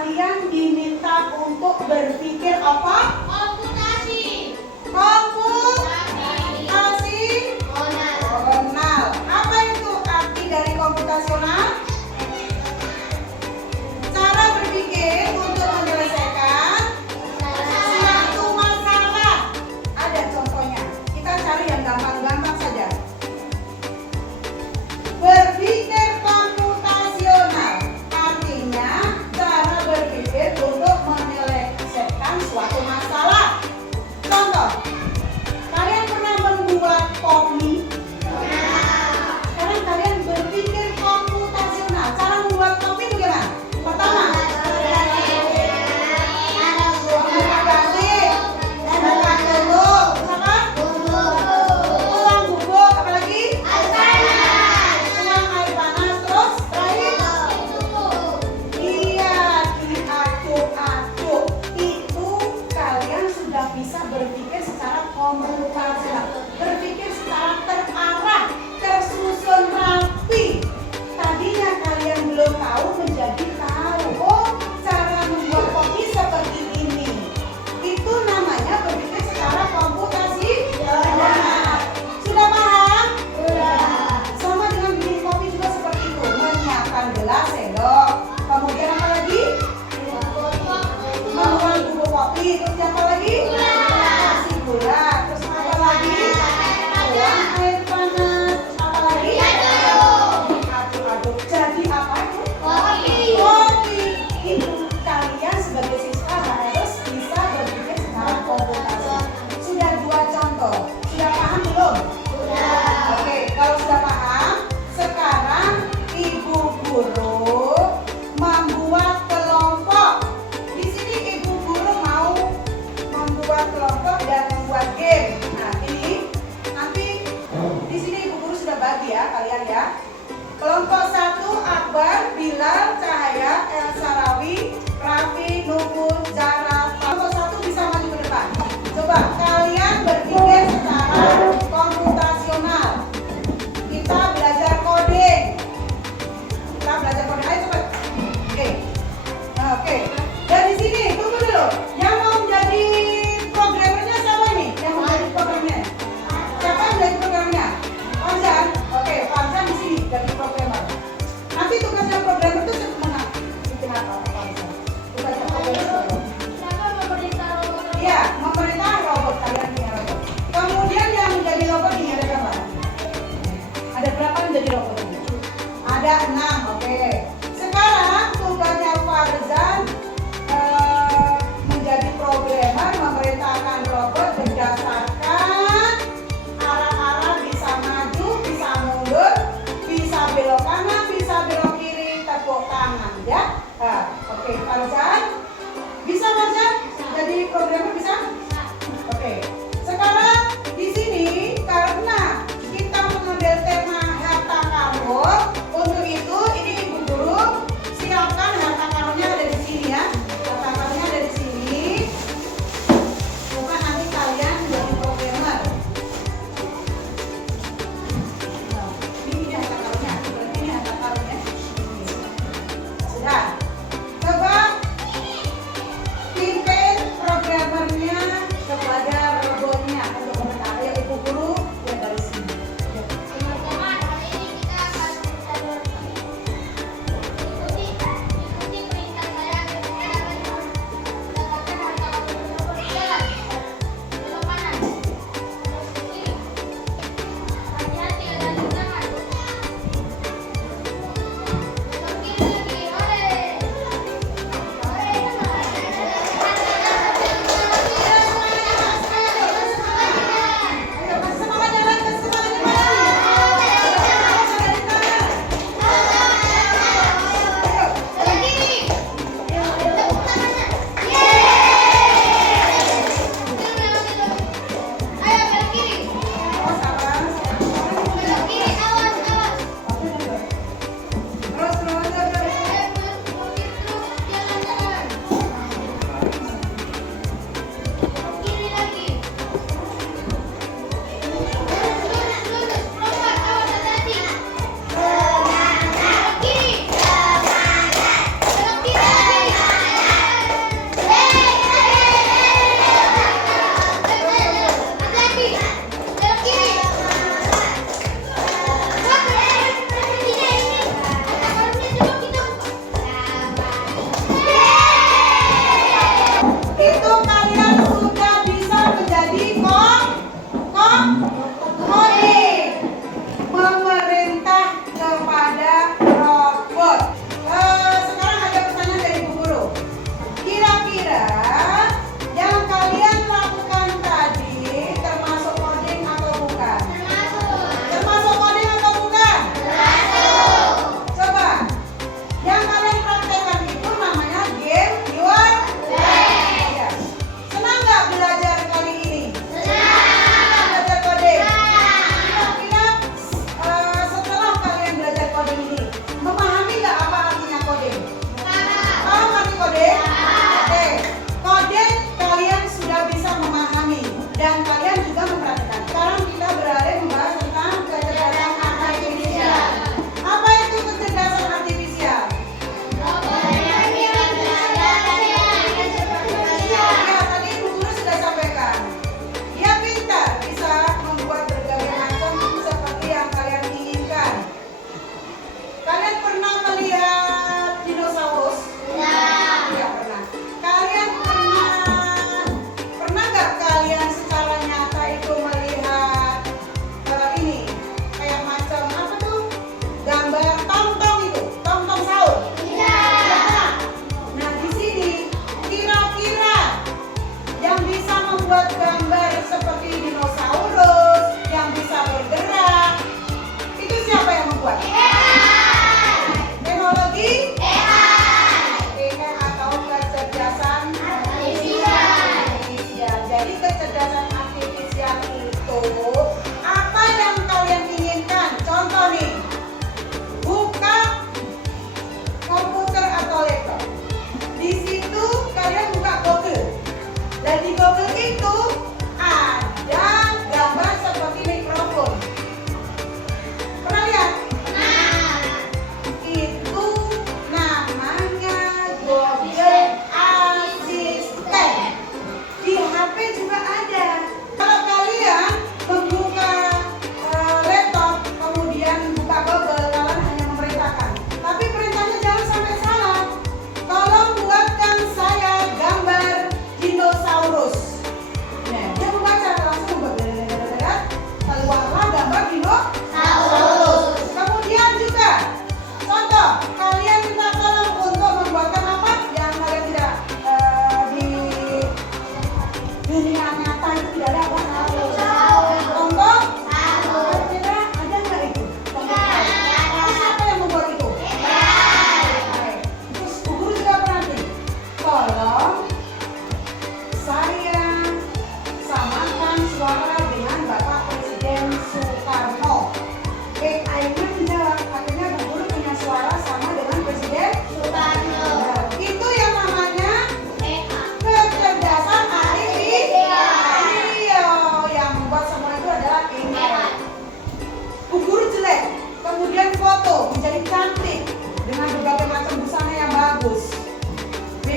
kalian diminta untuk berpikir apa? Komputasi. Komputasional. Apa itu arti dari komputasional? Cara berpikir untuk menyelesaikan suatu masalah. Ada contohnya. Kita cari yang gampang-gampang saja. Berpikir komputasional artinya cara berpikir untuk menyelesaikan suatu masalah. Contoh, kalian pernah membuat kopi? Sekarang kalian berpikir komputasional. Cara membuat kopi itu gimana? Pertama, tuang bubuk, apalagi? Tuang air panas, terus terakhir? Iya, diaduk-aduk. Itu kalian sudah bisa berpikir secara komputasional, berpikir secara terarah, tersusun rapi. Tadinya kalian belum tahu menjadi tahu. Oh, cara membuat kopi seperti ini. Itu namanya berpikir secara komputasional. Sudah paham? Sama dengan bikin kopi juga seperti itu. Menyiapkan gelas, sendok, kemudian apa lagi? Menuang bubuk kopi, terus apa lagi? Kasih gula, terus apa lagi? Tuang air panas, terus apa lagi? Aduk-aduk. Jadi apa itu? Kopi. Itu kalian sebagai siswa harus bisa berpikir secara komputasional. Sudah 2 contoh. Sudah paham belum? Oke, kalau sudah paham, sekarang ibu guru membuat kelompok. Di sini ibu guru mau membuat kelompok dan membuat game. Nah, ini nanti di sini ibu guru sudah bagi ya kalian ya. Kelompok 1 Akbar, Bilal, Cahaya, Elsarawi, Raffi, Nubul, Zara. Kelompok 1 bisa maju ke depan. Coba kalian berpikir secara komputasional. Kita belajar coding. Ayo cepat. Oke. Dan di sini tunggu dulu. Yang mau menjadi programmernya siapa ini? Yang mau jadi programmer? Siapa yang jadi programmernya? Farzan. Oke, Farzan di sini jadi programmer. Nanti tugasnya programmer itu mana? Bikin apa Farzan? Tugasnya programmer itu. Iya, memerintah robot, kalian punya robot. Kemudian yang menjadi robot ini ada berapa? Ada berapa yang menjadi robot ini? Ada 6, oke. Sekarang tugasnya Farzan menjadi programmer, memerintahkan robot berdasarkan arah-arah, bisa maju, bisa mundur, bisa belok kanan, bisa belok kiri, tepuk tangan ya. Oke, Farzan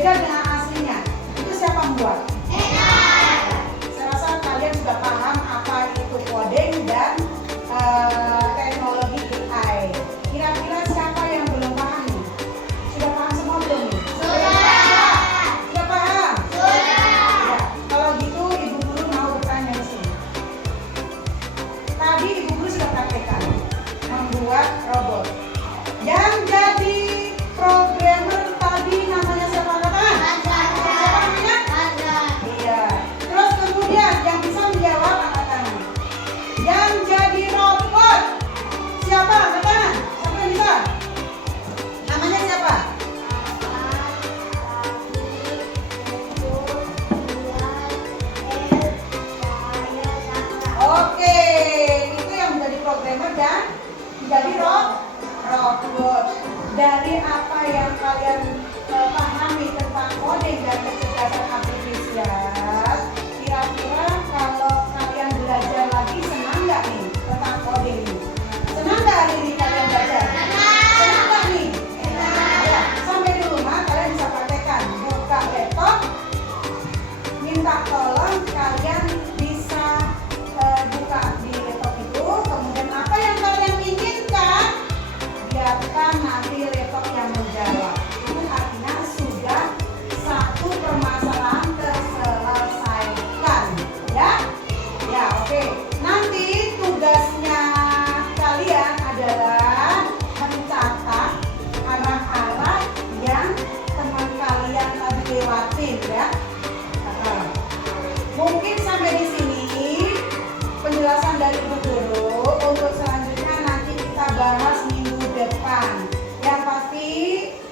berbeda dengan aslinya. Itu siapa membuat? Saya rasa kalian sudah paham apa itu coding dan teknologi AI. Kira-kira siapa yang belum paham nih? Sudah paham semua belum nih? Sudah paham? Ya, kalau gitu Ibu Guru mau bertanya di sini. Tadi Ibu Guru sudah praktekkan membuat robot. Yang jadi programmer tadi namanya siapa katakan? Siapa namanya? Iya. Terus kemudian yang bisa menjawab angkat tangan. Yang jadi robot siapa? Angkat tangan. Siapa yang bisa? Namanya siapa? Oke, itu yang menjadi programmer dan menjadi robot. Dari apa yang kalian pahami tentang coding dan kecerdasan artifisial, kira-kira kalau kalian belajar lagi senang nggak nih tentang coding ini? Senang nggak hari ini kalian belajar? Senang nggak nih? Ya, sampai di rumah kalian bisa praktekkan, buka laptop, minta tolong kalian bisa buka di laptop itu, kemudian apa yang kalian inginkan biarkan nanti laptop yang menjawab. Itu artinya sudah satu permasalahan terselesaikan, ya? Ya, oke. Nanti tugasnya kalian adalah mencatat arah-arah yang teman kalian tadi lewatin, ya. Mungkin sampai di sini penjelasan dari Ibu Guru. Untuk selanjutnya nanti kita bahas minggu depan. Yang pasti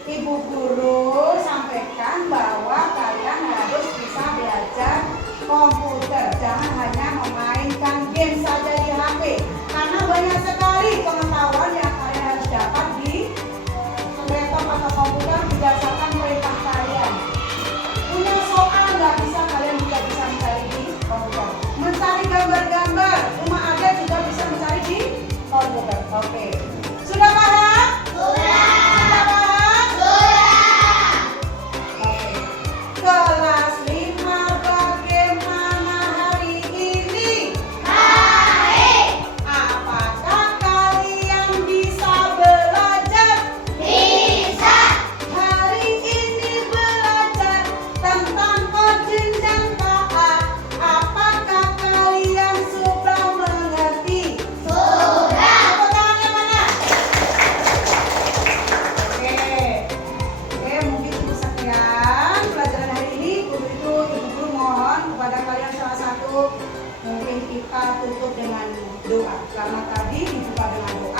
Ibu Guru sampaikan bahwa kalian harus bisa belajar komputer. Jangan hanya memainkan game saja di HP. Karena banyak sekali pengetahuan yang kalian harus dapat di laptop atau komputer berdasarkan perintah kalian. Punya soal nggak bisa, kalian juga bisa mencari di komputer. Mencari gambar-gambar rumah ada juga bisa mencari di komputer. Oke. Sudah paham? Sudah paham? Oke. Kelas 5 bagaimana hari ini? Apakah kalian bisa belajar? Hari ini belajar tentang coding dan taat. Apakah kalian sudah mengerti? Tepuk tangannya mana? Oke, mungkin itu sekian pelajaran hari ini. Untuk itu Ibu Guru mohon kepada kalian salah satu, mungkin kita tutup dengan doa. Karena tadi dibuka dengan doa.